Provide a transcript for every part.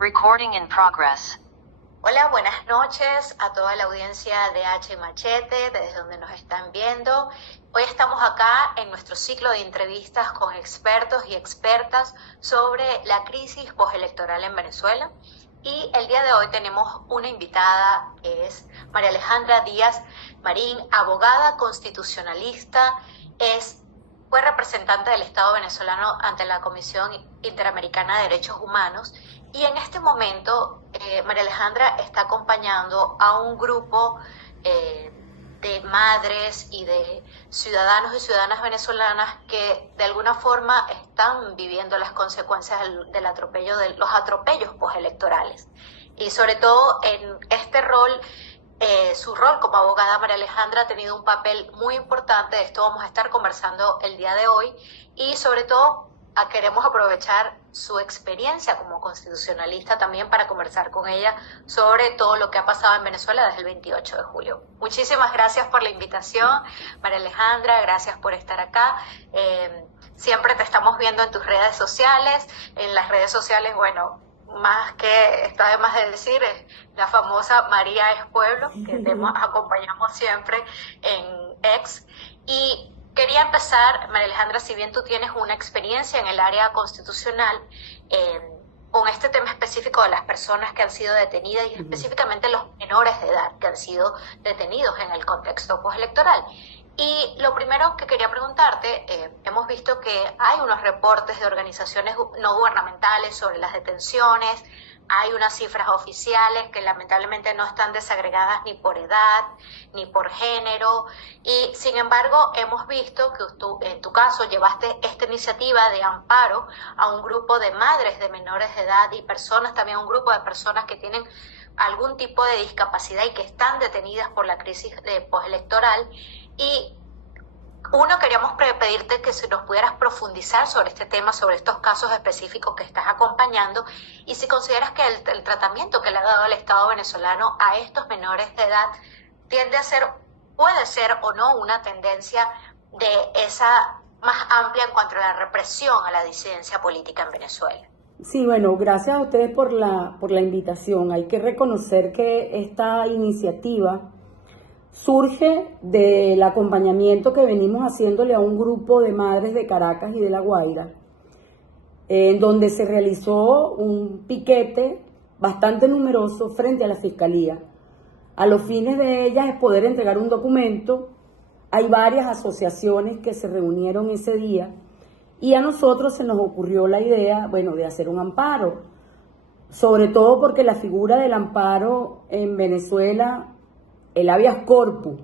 Recording in progress. Hola, buenas noches a toda la audiencia de H Machete, desde donde nos están viendo. Hoy estamos acá en nuestro ciclo de entrevistas con expertos y expertas sobre la crisis postelectoral en Venezuela. Y el día de hoy tenemos una invitada que es María Alejandra Díaz Marín, abogada constitucionalista, fue representante del Estado venezolano ante la Comisión Interamericana de Derechos Humanos y en este momento María Alejandra está acompañando a un grupo de madres y de ciudadanos y ciudadanas venezolanas que de alguna forma están viviendo las consecuencias del atropello, de los atropellos postelectorales. Y sobre todo en este rol, su rol como abogada, María Alejandra ha tenido un papel muy importante. De esto vamos a estar conversando el día de hoy y sobre todo queremos aprovechar su experiencia como constitucionalista también para conversar con ella sobre todo lo que ha pasado en Venezuela desde el 28 de julio. Muchísimas gracias por la invitación, María Alejandra, gracias por estar acá. Siempre te estamos viendo en tus redes sociales. En las redes sociales, bueno, más que está de más de decir, es la famosa María es Pueblo, que te acompañamos siempre en X. Y quería empezar, María Alejandra, si bien tú tienes una experiencia en el área constitucional, con este tema específico de las personas que han sido detenidas y específicamente los menores de edad que han sido detenidos en el contexto postelectoral. Y lo primero que quería preguntarte, hemos visto que hay unos reportes de organizaciones no gubernamentales sobre las detenciones, hay unas cifras oficiales que lamentablemente no están desagregadas ni por edad, ni por género, y sin embargo hemos visto que tú, en tu caso, llevaste esta iniciativa de amparo a un grupo de madres de menores de edad y personas, también un grupo de personas que tienen algún tipo de discapacidad y que están detenidas por la crisis postelectoral. Y queríamos pedirte que si nos pudieras profundizar sobre este tema, sobre estos casos específicos que estás acompañando, y si consideras que el tratamiento que le ha dado el Estado venezolano a estos menores de edad puede ser o no una tendencia de esa más amplia en cuanto a la represión a la disidencia política en Venezuela. Sí, bueno, gracias a ustedes por la invitación. Hay que reconocer que esta iniciativa surge del acompañamiento que venimos haciéndole a un grupo de madres de Caracas y de La Guaira, en donde se realizó un piquete bastante numeroso frente a la Fiscalía. A los fines de ellas es poder entregar un documento. Hay varias asociaciones que se reunieron ese día y a nosotros se nos ocurrió la idea, bueno, de hacer un amparo, sobre todo porque la figura del amparo en Venezuela, el habeas corpus,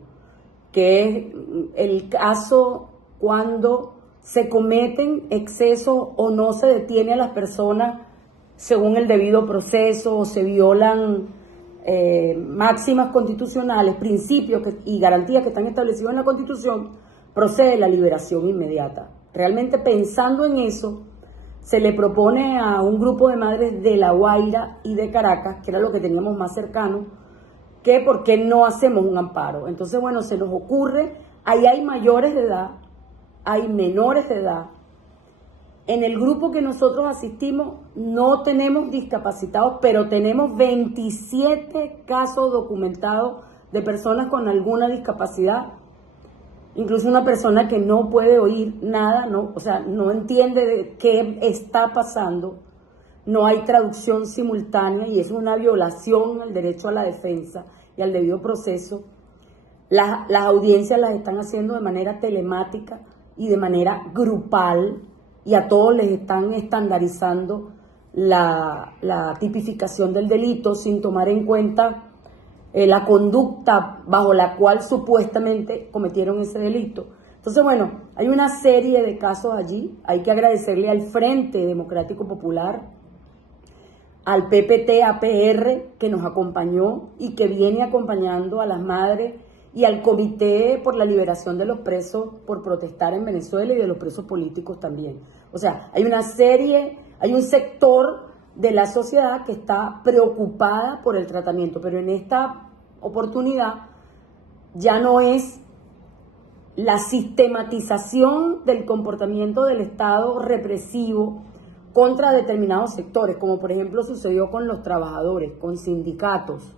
que es el caso cuando se cometen excesos o no se detiene a las personas según el debido proceso o se violan máximas constitucionales, principios y garantías que están establecidos en la Constitución, procede la liberación inmediata. Realmente pensando en eso, se le propone a un grupo de madres de La Guaira y de Caracas, que era lo que teníamos más cercano, que por qué no hacemos un amparo. Entonces, bueno, se nos ocurre, ahí hay mayores de edad, hay menores de edad. En el grupo que nosotros asistimos no tenemos discapacitados, pero tenemos 27 casos documentados de personas con alguna discapacidad. Incluso una persona que no puede oír nada, no entiende de qué está pasando. No hay traducción simultánea y es una violación al derecho a la defensa y al debido proceso. Las audiencias las están haciendo de manera telemática y de manera grupal y a todos les están estandarizando la tipificación del delito sin tomar en cuenta la conducta bajo la cual supuestamente cometieron ese delito. Entonces, bueno, hay una serie de casos allí. Hay que agradecerle al Frente Democrático Popular, al PPT-APR que nos acompañó y que viene acompañando a las madres y al Comité por la Liberación de los Presos por Protestar en Venezuela y de los presos políticos también. O sea, hay un sector de la sociedad que está preocupada por el tratamiento, pero en esta oportunidad ya no es la sistematización del comportamiento del Estado represivo contra determinados sectores, como por ejemplo sucedió con los trabajadores, con sindicatos.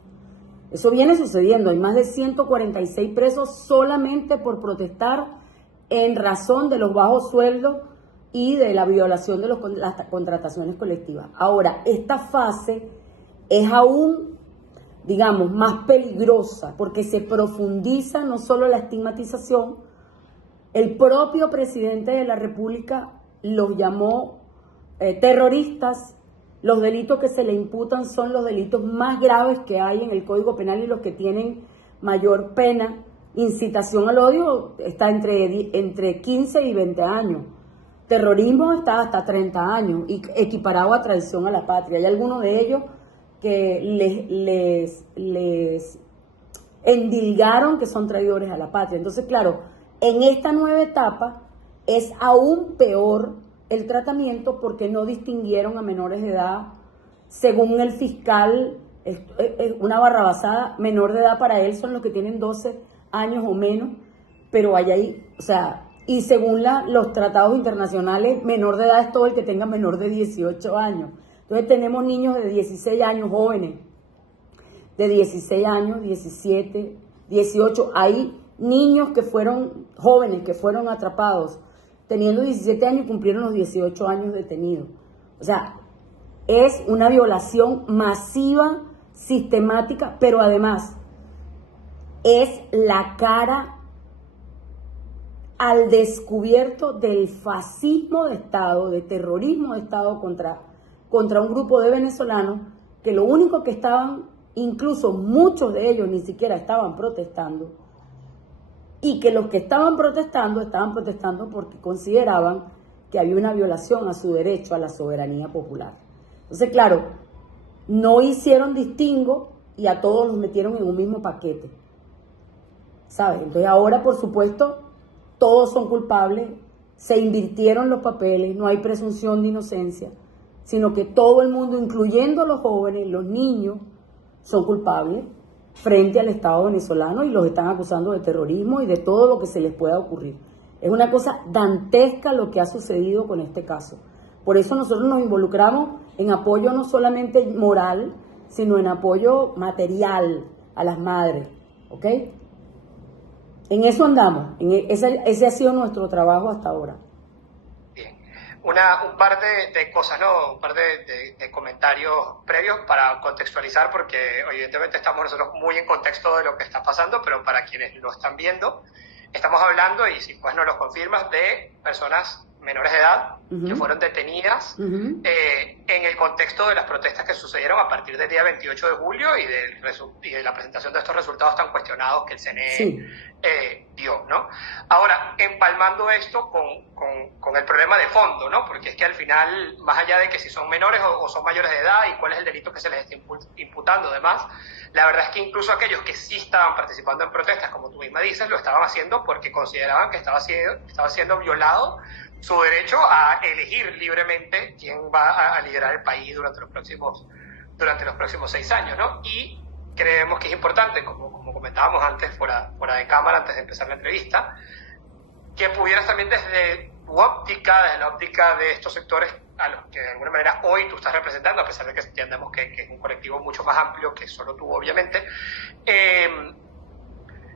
Eso viene sucediendo, hay más de 146 presos solamente por protestar en razón de los bajos sueldos y de la violación de las contrataciones colectivas. Ahora, esta fase es aún, digamos, más peligrosa porque se profundiza no solo la estigmatización, el propio presidente de la República los llamó terroristas. Los delitos que se le imputan son los delitos más graves que hay en el Código Penal y los que tienen mayor pena. Incitación al odio está entre 15 y 20 años. Terrorismo está hasta 30 años y equiparado a traición a la patria. Hay algunos de ellos que les endilgaron que son traidores a la patria. Entonces, claro, en esta nueva etapa es aún peor el tratamiento porque no distinguieron a menores de edad. Según el fiscal, es una barrabasada. Menor de edad para él son los que tienen 12 años o menos, pero o sea, y según los tratados internacionales, menor de edad es todo el que tenga menor de 18 años. Entonces tenemos niños de 16 años, jóvenes, de 16 años, 17, 18. Hay niños que fueron jóvenes, que fueron atrapados teniendo 17 años y cumplieron los 18 años detenidos. O sea, es una violación masiva, sistemática, pero además es la cara al descubierto del fascismo de Estado, de terrorismo de Estado contra un grupo de venezolanos que lo único que estaban, incluso muchos de ellos ni siquiera estaban protestando, y que los que estaban protestando porque consideraban que había una violación a su derecho a la soberanía popular. Entonces, claro, no hicieron distingo y a todos los metieron en un mismo paquete, ¿sabes? Entonces ahora, por supuesto, todos son culpables, se invirtieron los papeles, no hay presunción de inocencia, sino que todo el mundo, incluyendo los jóvenes, los niños, son culpables frente al Estado venezolano y los están acusando de terrorismo y de todo lo que se les pueda ocurrir. Es una cosa dantesca lo que ha sucedido con este caso. Por eso nosotros nos involucramos en apoyo no solamente moral, sino en apoyo material a las madres, ¿ok? En eso andamos, ese ha sido nuestro trabajo hasta ahora. Bien, un par de cosas, ¿no? Un par de comentarios previos para contextualizar, porque evidentemente estamos nosotros muy en contexto de lo que está pasando, pero para quienes lo están viendo, estamos hablando, y si pues nos lo confirmas, de personas menores de edad que fueron detenidas en el contexto de las protestas que sucedieron a partir del día 28 de julio y de la presentación de estos resultados tan cuestionados que el CNE dio, ¿no? Ahora, empalmando esto con el problema de fondo, ¿no? Porque es que al final, más allá de que si son menores o son mayores de edad y cuál es el delito que se les está imputando, además, la verdad es que incluso aquellos que sí estaban participando en protestas, como tú misma dices, lo estaban haciendo porque consideraban que estaba siendo violado su derecho a elegir libremente quién va a liderar el país durante los próximos 6 años, ¿no? Y creemos que es importante, como comentábamos antes, fuera de cámara, antes de empezar la entrevista, que pudieras también desde tu óptica, desde la óptica de estos sectores a los que de alguna manera hoy tú estás representando, a pesar de que entendemos que es un colectivo mucho más amplio que solo tú, obviamente,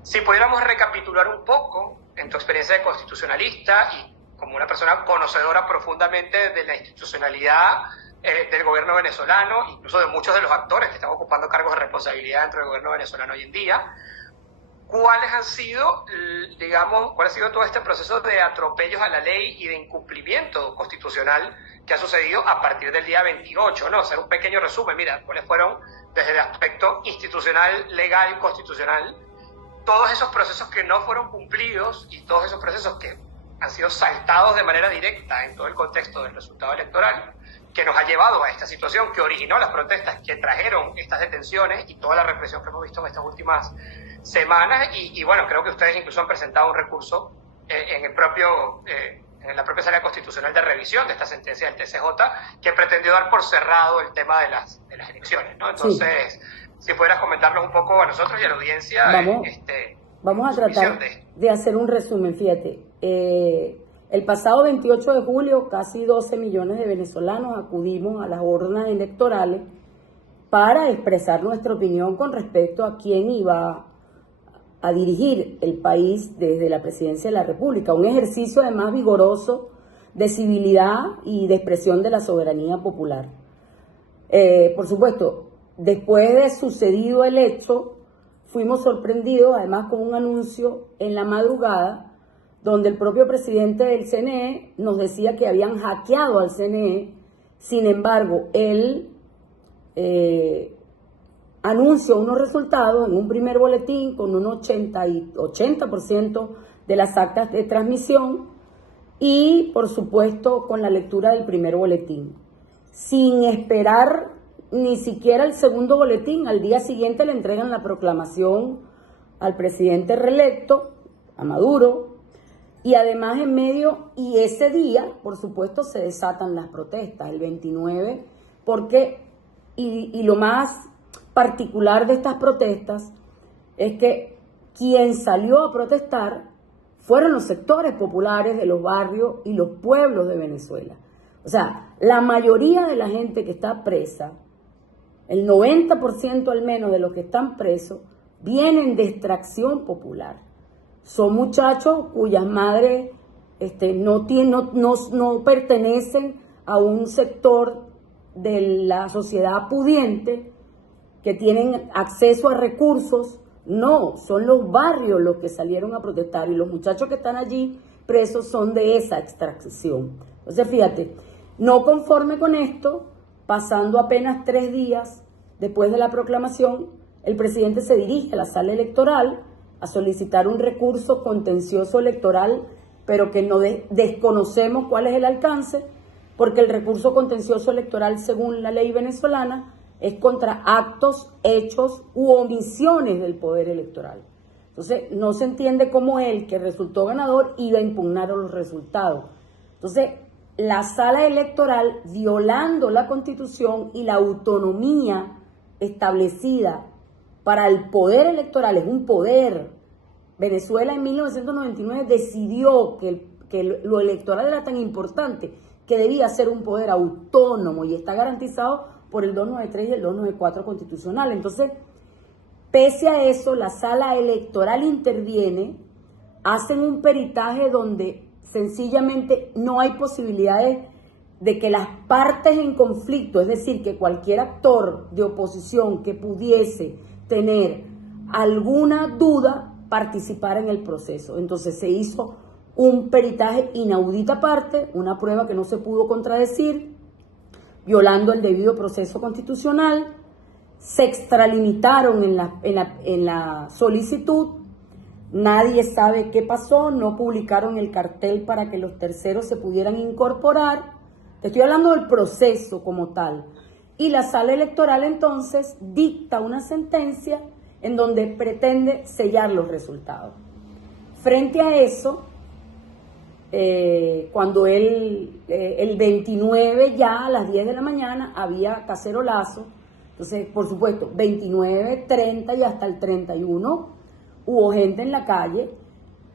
si pudiéramos recapitular un poco en tu experiencia de constitucionalista y como una persona conocedora profundamente de la institucionalidad del gobierno venezolano, incluso de muchos de los actores que están ocupando cargos de responsabilidad dentro del gobierno venezolano hoy en día, cuál ha sido todo este proceso de atropellos a la ley y de incumplimiento constitucional que ha sucedido a partir del día 28, ¿no? Hacer un pequeño resumen, mira, cuáles fueron desde el aspecto institucional, legal y constitucional, todos esos procesos que no fueron cumplidos y todos esos procesos que han sido saltados de manera directa en todo el contexto del resultado electoral, que nos ha llevado a esta situación que originó las protestas que trajeron estas detenciones y toda la represión que hemos visto en estas últimas semanas. Y bueno, creo que ustedes incluso han presentado un recurso en la propia sala constitucional de revisión de esta sentencia del TCJ, que pretendió dar por cerrado el tema de las elecciones, ¿no? Entonces, si pudieras comentarnos un poco a nosotros y a la audiencia. Vamos a tratar de hacer un resumen, fíjate. El pasado 28 de julio, casi 12 millones de venezolanos acudimos a las urnas electorales para expresar nuestra opinión con respecto a quién iba a dirigir el país desde la presidencia de la República. Un ejercicio además vigoroso de civilidad y de expresión de la soberanía popular. Por supuesto, después de sucedido el hecho, fuimos sorprendidos además con un anuncio en la madrugada donde el propio presidente del CNE nos decía que habían hackeado al CNE. Sin embargo, él anunció unos resultados en un primer boletín con un 80% de las actas de transmisión y, por supuesto, con la lectura del primer boletín. Sin esperar ni siquiera el segundo boletín, al día siguiente le entregan la proclamación al presidente reelecto, a Maduro, y además y ese día, por supuesto, se desatan las protestas, el 29, porque, y lo más particular de estas protestas es que quien salió a protestar fueron los sectores populares de los barrios y los pueblos de Venezuela. O sea, la mayoría de la gente que está presa, el 90% al menos de los que están presos, vienen de extracción popular. Son muchachos cuyas madres no pertenecen a un sector de la sociedad pudiente, que tienen acceso a recursos. No, son los barrios los que salieron a protestar y los muchachos que están allí presos son de esa extracción. Entonces, fíjate, no conforme con esto, pasando apenas 3 días después de la proclamación, el presidente se dirige a la sala electoral a solicitar un recurso contencioso electoral, pero que no desconocemos cuál es el alcance, porque el recurso contencioso electoral, según la ley venezolana, es contra actos, hechos u omisiones del poder electoral. Entonces, no se entiende cómo él, que resultó ganador, iba a impugnar los resultados. Entonces, la sala electoral, violando la Constitución y la autonomía establecida para el poder electoral, es un poder. Venezuela en 1999 decidió que lo electoral era tan importante que debía ser un poder autónomo y está garantizado por el 293 y el 294 constitucional. Entonces, pese a eso, la sala electoral interviene, hacen un peritaje donde sencillamente no hay posibilidades de que las partes en conflicto, es decir, que cualquier actor de oposición que pudiese tener alguna duda, participara en el proceso. Entonces se hizo un peritaje inaudita aparte, una prueba que no se pudo contradecir, violando el debido proceso constitucional. Se extralimitaron en la solicitud, nadie sabe qué pasó, no publicaron el cartel para que los terceros se pudieran incorporar. Te estoy hablando del proceso como tal. Y la sala electoral entonces dicta una sentencia en donde pretende sellar los resultados. Frente a eso, cuando el 29 ya a las 10 de la mañana había cacerolazo, entonces por supuesto 29, 30 y hasta el 31 hubo gente en la calle,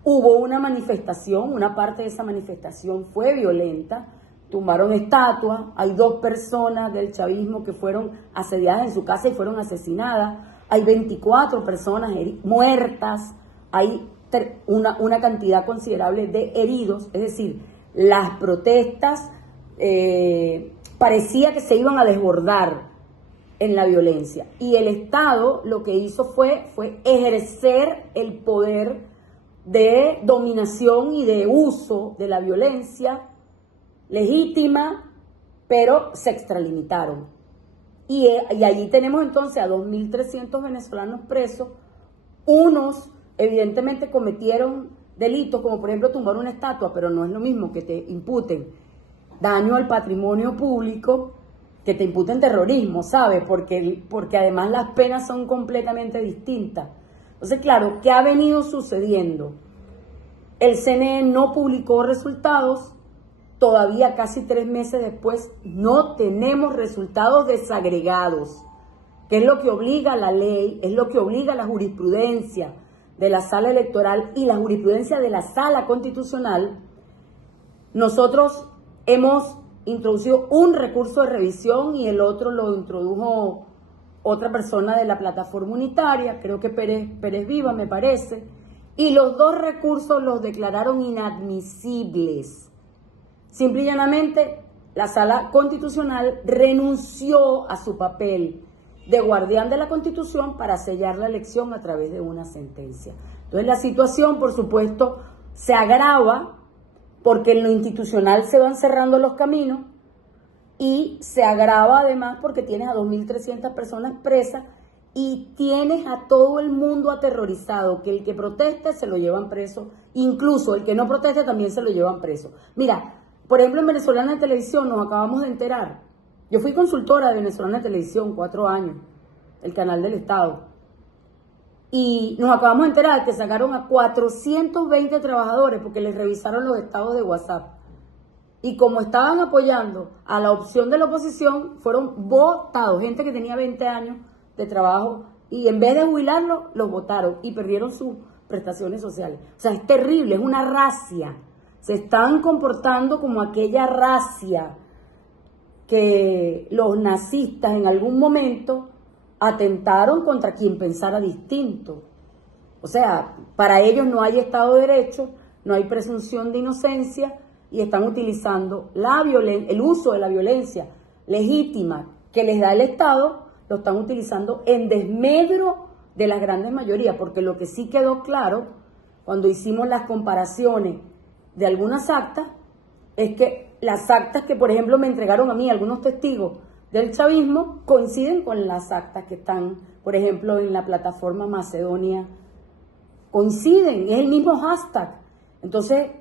hubo una manifestación, una parte de esa manifestación fue violenta, tumbaron estatuas, hay 2 personas del chavismo que fueron asediadas en su casa y fueron asesinadas, hay 24 personas muertas, hay una cantidad considerable de heridos, es decir, las protestas parecía que se iban a desbordar en la violencia. Y el Estado lo que hizo fue ejercer el poder de dominación y de uso de la violencia legítima, pero se extralimitaron. Y allí tenemos entonces a 2.300 venezolanos presos. Unos evidentemente cometieron delitos, como por ejemplo tumbar una estatua, pero no es lo mismo que te imputen daño al patrimonio público que te imputen terrorismo, ¿sabes? Porque además las penas son completamente distintas. Entonces, claro, ¿qué ha venido sucediendo? El CNE no publicó resultados, todavía casi 3 meses después no tenemos resultados desagregados, que es lo que obliga la ley, es lo que obliga la jurisprudencia de la sala electoral y la jurisprudencia de la sala constitucional, Nosotros hemos introducido un recurso de revisión y el otro lo introdujo otra persona de la plataforma unitaria, creo que Pérez Viva, me parece, y los dos recursos los declararon inadmisibles. Simple y llanamente, la Sala Constitucional renunció a su papel de guardián de la Constitución para sellar la elección a través de una sentencia. Entonces la situación, por supuesto, se agrava porque en lo institucional se van cerrando los caminos y se agrava además porque tienes a 2.300 personas presas y tienes a todo el mundo aterrorizado, que el que proteste se lo llevan preso, incluso el que no proteste también se lo llevan preso. Mira, por ejemplo, en Venezolana de Televisión nos acabamos de enterar. Yo fui consultora de Venezolana de Televisión 4 años, el canal del Estado. Y nos acabamos de enterar que sacaron a 420 trabajadores porque les revisaron los estados de WhatsApp. Y como estaban apoyando a la opción de la oposición, fueron votados. Gente que tenía 20 años de trabajo y en vez de jubilarlos, los votaron y perdieron sus prestaciones sociales. O sea, es terrible, es una racia. Se están comportando como aquella racia que los nazistas en algún momento atentaron contra quien pensara distinto. O sea, para ellos no hay Estado de Derecho, no hay presunción de inocencia y están utilizando el uso de la violencia legítima que les da el Estado, lo están utilizando en desmedro de las grandes mayorías, porque lo que sí quedó claro cuando hicimos las comparaciones de algunas actas es que las actas que, por ejemplo, me entregaron a mí algunos testigos del chavismo coinciden con las actas que están, por ejemplo, en la plataforma Macedonia. Coinciden, es el mismo hashtag. Entonces,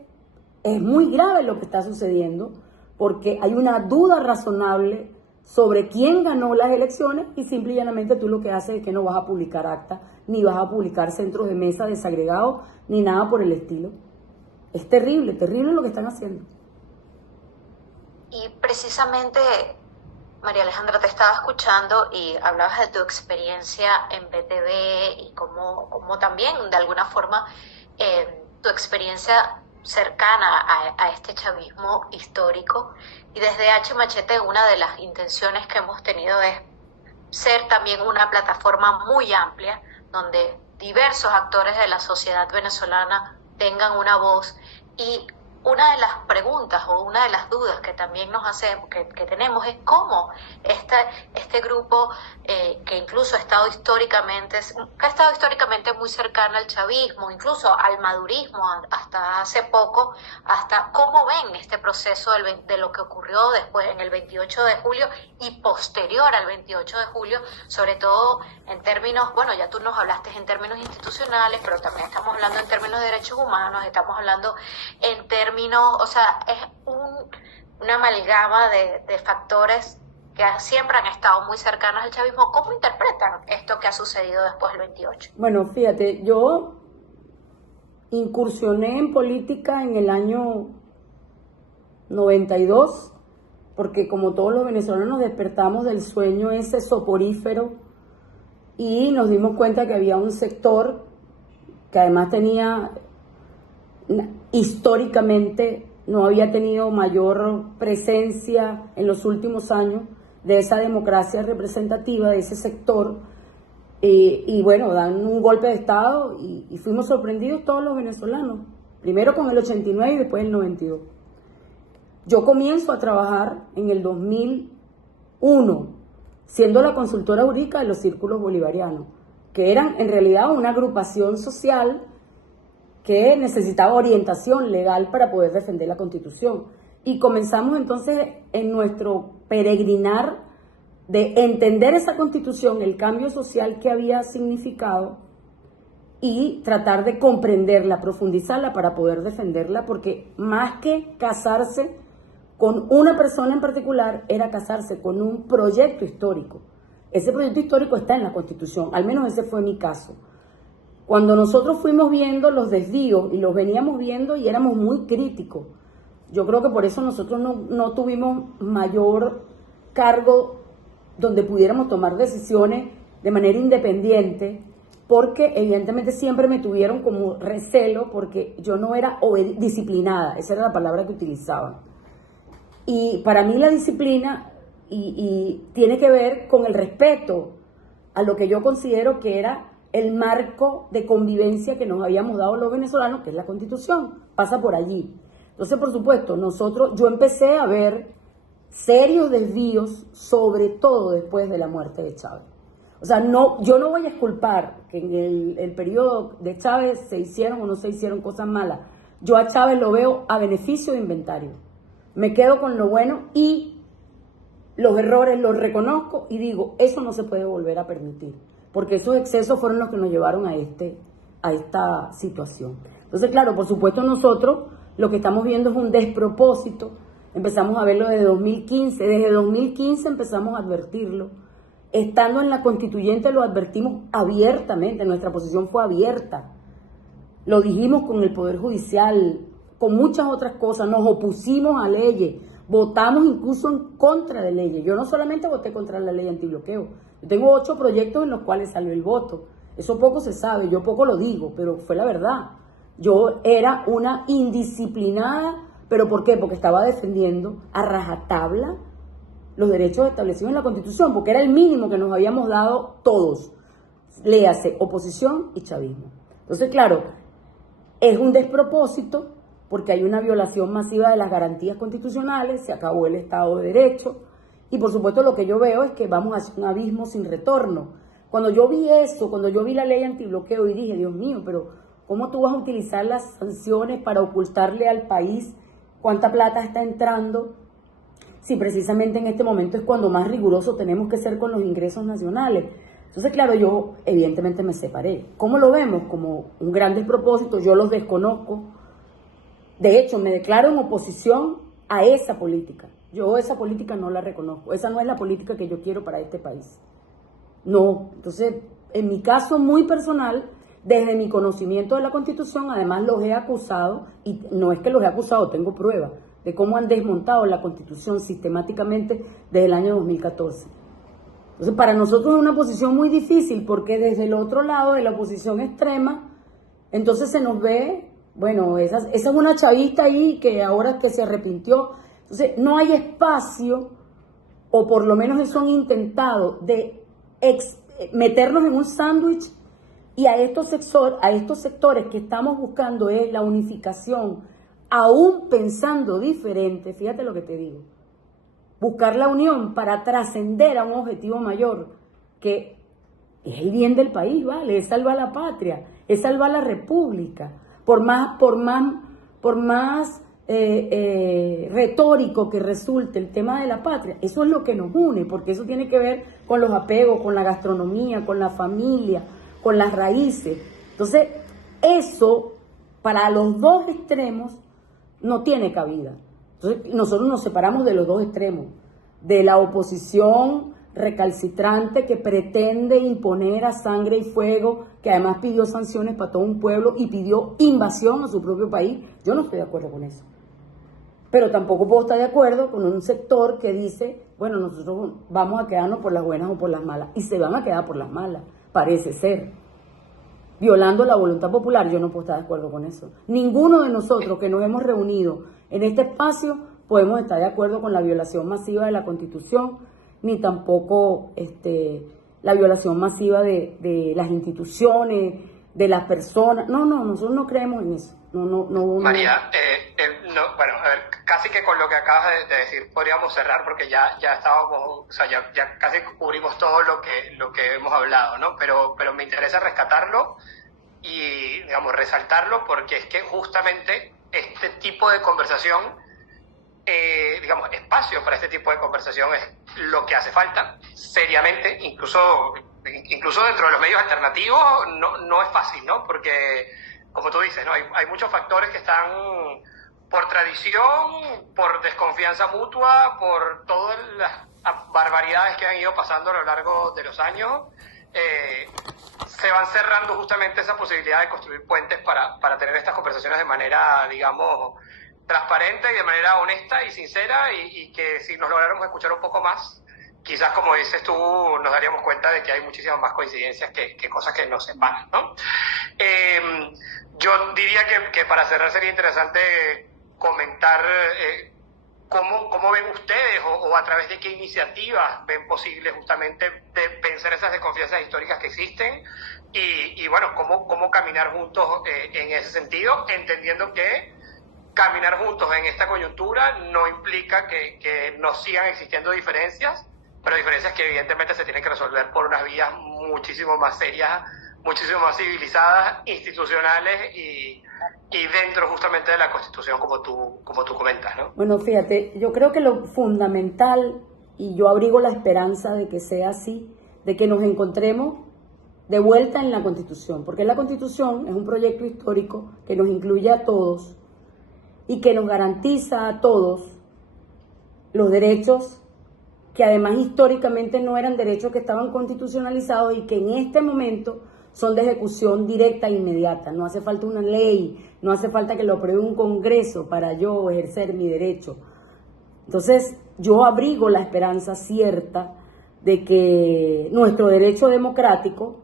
es muy grave lo que está sucediendo porque hay una duda razonable sobre quién ganó las elecciones y simple y llanamente tú lo que haces es que no vas a publicar actas, ni vas a publicar centros de mesa desagregados, ni nada por el estilo. Es terrible, terrible lo que están haciendo. Y precisamente, María Alejandra, te estaba escuchando y hablabas de tu experiencia en BTV y cómo también, de alguna forma, tu experiencia cercana a este chavismo histórico. Y desde H Machete, una de las intenciones que hemos tenido es ser también una plataforma muy amplia, donde diversos actores de la sociedad venezolana tengan una voz. Y una de las preguntas o una de las dudas que también nos hacemos, que tenemos, es cómo este grupo que incluso ha estado históricamente muy cercano al chavismo, incluso al madurismo hasta hace poco, hasta cómo ven este proceso de lo que ocurrió después en el 28 de julio y posterior al 28 de julio, sobre todo en términos, bueno, ya tú nos hablaste en términos institucionales, pero también estamos hablando en términos de derechos humanos, estamos hablando en términos, o sea, es una amalgama de factores que siempre han estado muy cercanos al chavismo. ¿Cómo interpretan esto que ha sucedido después del 28? Bueno, fíjate, yo incursioné en política en el año 92, porque como todos los venezolanos nos despertamos del sueño ese soporífero y nos dimos cuenta que había un sector que además tenía, históricamente, no había tenido mayor presencia en los últimos años de esa democracia representativa, de ese sector, y bueno, dan un golpe de Estado y fuimos sorprendidos todos los venezolanos, primero con el 89 y después el 92. Yo comienzo a trabajar en el 2001, siendo la consultora jurídica de los círculos bolivarianos, que eran en realidad una agrupación social que necesitaba orientación legal para poder defender la Constitución. Y comenzamos entonces en nuestro peregrinar de entender esa Constitución, el cambio social que había significado y tratar de comprenderla, profundizarla para poder defenderla, porque más que casarse con una persona en particular, era casarse con un proyecto histórico. Ese proyecto histórico está en la Constitución, al menos ese fue mi caso. Cuando nosotros fuimos viendo los desvíos y los veníamos viendo y éramos muy críticos, yo creo que por eso nosotros no tuvimos mayor cargo donde pudiéramos tomar decisiones de manera independiente porque evidentemente siempre me tuvieron como recelo porque yo no era disciplinada, esa era la palabra que utilizaban. Y para mí la disciplina y tiene que ver con el respeto a lo que yo considero que era el marco de convivencia que nos habíamos dado los venezolanos, que es la Constitución, pasa por allí. Entonces, por supuesto, yo empecé a ver serios desvíos, sobre todo después de la muerte de Chávez. O sea, yo no voy a exculpar que en el periodo de Chávez se hicieron o no se hicieron cosas malas. Yo a Chávez lo veo a beneficio de inventario. Me quedo con lo bueno y los errores los reconozco y digo, eso no se puede volver a permitir, porque esos excesos fueron los que nos llevaron a esta situación. Entonces, claro, por supuesto nosotros lo que estamos viendo es un despropósito. Empezamos a verlo desde 2015. Desde 2015 empezamos a advertirlo. Estando en la constituyente lo advertimos abiertamente, nuestra posición fue abierta. Lo dijimos con el Poder Judicial, con muchas otras cosas, nos opusimos a leyes, votamos incluso en contra de leyes. Yo no solamente voté contra la ley antibloqueo, yo tengo 8 proyectos en los cuales salió el voto. Eso poco se sabe, yo poco lo digo, pero fue la verdad. Yo era una indisciplinada, ¿pero por qué? Porque estaba defendiendo a rajatabla los derechos establecidos en la Constitución, porque era el mínimo que nos habíamos dado todos, léase oposición y chavismo. Entonces, claro, es un despropósito porque hay una violación masiva de las garantías constitucionales, se acabó el Estado de Derecho y por supuesto lo que yo veo es que vamos hacia un abismo sin retorno. Cuando yo vi eso, cuando yo vi la ley antibloqueo y dije, Dios mío, pero ¿cómo tú vas a utilizar las sanciones para ocultarle al país cuánta plata está entrando? Si precisamente en este momento es cuando más riguroso tenemos que ser con los ingresos nacionales. Entonces, claro, yo evidentemente me separé. ¿Cómo lo vemos? Como un gran despropósito, yo los desconozco. De hecho, me declaro en oposición a esa política. Yo esa política no la reconozco. Esa no es la política que yo quiero para este país. No. Entonces, en mi caso muy personal, desde mi conocimiento de la Constitución, además los he acusado, y no es que los he acusado, tengo pruebas de cómo han desmontado la Constitución sistemáticamente desde el año 2014. Entonces, para nosotros es una posición muy difícil porque desde el otro lado de la oposición extrema, entonces se nos ve, bueno, esa es una chavista ahí que ahora que se arrepintió. Entonces, no hay espacio, o por lo menos eso han intentado, de meternos en un sándwich y a estos sectores que estamos buscando es la unificación, aún pensando diferente, fíjate lo que te digo, buscar la unión para trascender a un objetivo mayor, que es el bien del país, ¿vale? Es salvar la patria, es salvar la república, por más retórico que resulte el tema de la patria, eso es lo que nos une, porque eso tiene que ver con los apegos, con la gastronomía, con la familia, con las raíces. Entonces, eso para los dos extremos no tiene cabida. Entonces, nosotros nos separamos de los dos extremos, de la oposición recalcitrante que pretende imponer a sangre y fuego, que además pidió sanciones para todo un pueblo y pidió invasión a su propio país. Yo no estoy de acuerdo con eso. Pero tampoco puedo estar de acuerdo con un sector que dice, bueno, nosotros vamos a quedarnos por las buenas o por las malas. Y se van a quedar por las malas, parece ser. Violando la voluntad popular, yo no puedo estar de acuerdo con eso. Ninguno de nosotros que nos hemos reunido en este espacio podemos estar de acuerdo con la violación masiva de la Constitución, ni tampoco la violación masiva de las instituciones, de las personas. No, nosotros no creemos en eso. No. María, bueno, a ver, casi que con lo que acabas de decir podríamos cerrar porque ya estábamos, o sea, ya casi cubrimos todo lo que hemos hablado, ¿no? Pero me interesa rescatarlo y, digamos, resaltarlo porque es que justamente este tipo de conversación, digamos, espacio para este tipo de conversación es lo que hace falta, seriamente, incluso dentro de los medios alternativos no es fácil, ¿no? Porque, como tú dices, ¿no? Hay muchos factores que están por tradición, por desconfianza mutua, por todas las barbaridades que han ido pasando a lo largo de los años, se van cerrando justamente esa posibilidad de construir puentes para tener estas conversaciones de manera, digamos, transparente y de manera honesta y sincera, y que si nos lográramos escuchar un poco más, quizás, como dices tú, nos daríamos cuenta de que hay muchísimas más coincidencias que cosas que nos separan, ¿no? Yo diría que para cerrar sería interesante comentar cómo ven ustedes o a través de qué iniciativas ven posible justamente de vencer esas desconfianzas históricas que existen y bueno, cómo caminar juntos en ese sentido, entendiendo que caminar juntos en esta coyuntura no implica que no sigan existiendo diferencias, pero diferencias que evidentemente se tienen que resolver por unas vías muchísimo más serias, muchísimo más civilizadas, institucionales y dentro justamente de la Constitución, como tú comentas, ¿no? Bueno, fíjate, yo creo que lo fundamental, y yo abrigo la esperanza de que sea así, de que nos encontremos de vuelta en la Constitución, porque la Constitución es un proyecto histórico que nos incluye a todos y que nos garantiza a todos los derechos que además históricamente no eran derechos que estaban constitucionalizados y que en este momento son de ejecución directa e inmediata. No hace falta una ley, no hace falta que lo apruebe un Congreso para yo ejercer mi derecho. Entonces, yo abrigo la esperanza cierta de que nuestro derecho democrático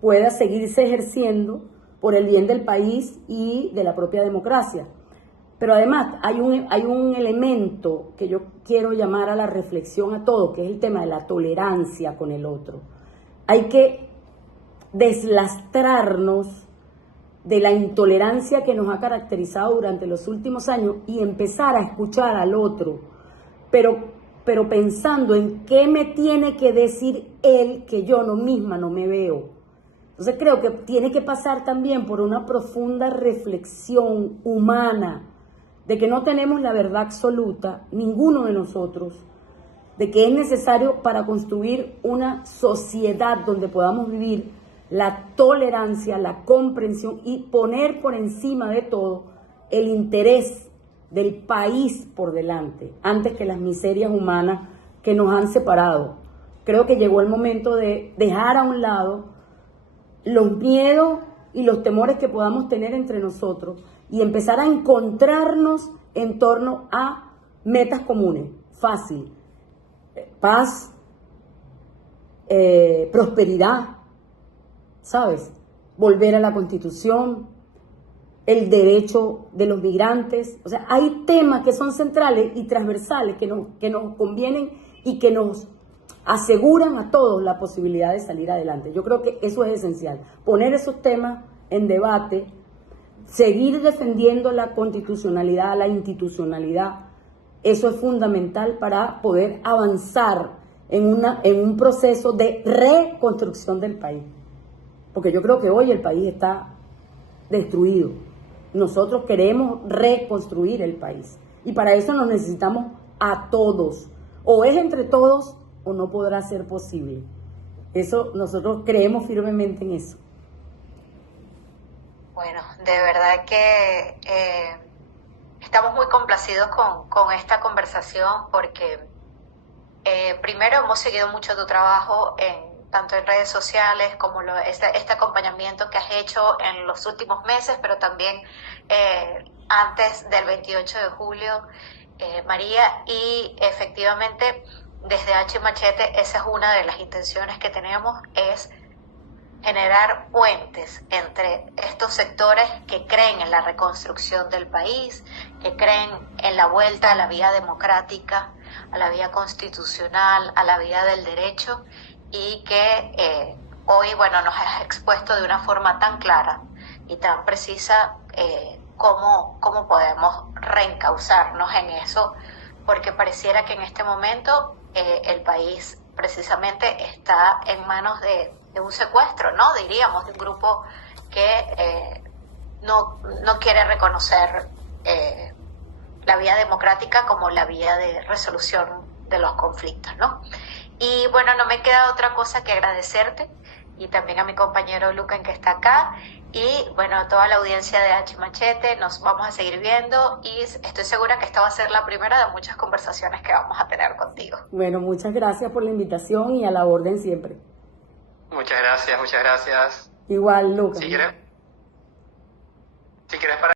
pueda seguirse ejerciendo por el bien del país y de la propia democracia. Pero además hay un elemento que yo quiero llamar a la reflexión a todos, que es el tema de la tolerancia con el otro. Hay que deslastrarnos de la intolerancia que nos ha caracterizado durante los últimos años y empezar a escuchar al otro, pero pensando en qué me tiene que decir él que yo misma no me veo. Entonces creo que tiene que pasar también por una profunda reflexión humana de que no tenemos la verdad absoluta, ninguno de nosotros, de que es necesario para construir una sociedad donde podamos vivir la tolerancia, la comprensión y poner por encima de todo el interés del país por delante, antes que las miserias humanas que nos han separado. Creo que llegó el momento de dejar a un lado los miedos y los temores que podamos tener entre nosotros y empezar a encontrarnos en torno a metas comunes. Fácil. Paz, prosperidad, ¿sabes? Volver a la Constitución, el derecho de los migrantes. O sea, hay temas que son centrales y transversales que nos convienen y que nos aseguran a todos la posibilidad de salir adelante. Yo creo que eso es esencial. Poner esos temas en debate, seguir defendiendo la constitucionalidad, la institucionalidad, eso es fundamental para poder avanzar en un proceso de reconstrucción del país. Porque yo creo que hoy el país está destruido. Nosotros queremos reconstruir el país. Y para eso nos necesitamos a todos. O es entre todos o no podrá ser posible. Eso, nosotros creemos firmemente en eso. Bueno, de verdad que estamos muy complacidos con esta conversación porque primero hemos seguido mucho tu trabajo tanto en redes sociales como este acompañamiento que has hecho en los últimos meses, pero también antes del 28 de julio, María, y efectivamente desde H Machete esa es una de las intenciones que tenemos, es generar puentes entre estos sectores que creen en la reconstrucción del país, que creen en la vuelta a la vía democrática, a la vía constitucional, a la vía del derecho, y que hoy, bueno, nos has expuesto de una forma tan clara y tan precisa cómo podemos reencauzarnos en eso, porque pareciera que en este momento el país precisamente está en manos de un secuestro, ¿no? Diríamos, de un grupo que no quiere reconocer la vía democrática como la vía de resolución de los conflictos, ¿no? Y bueno, no me queda otra cosa que agradecerte y también a mi compañero Lucan que está acá y bueno, a toda la audiencia de H Machete. Nos vamos a seguir viendo y estoy segura que esta va a ser la primera de muchas conversaciones que vamos a tener contigo. Bueno, muchas gracias por la invitación y a la orden siempre. Muchas gracias, muchas gracias. Igual, Lucan. Si quieres para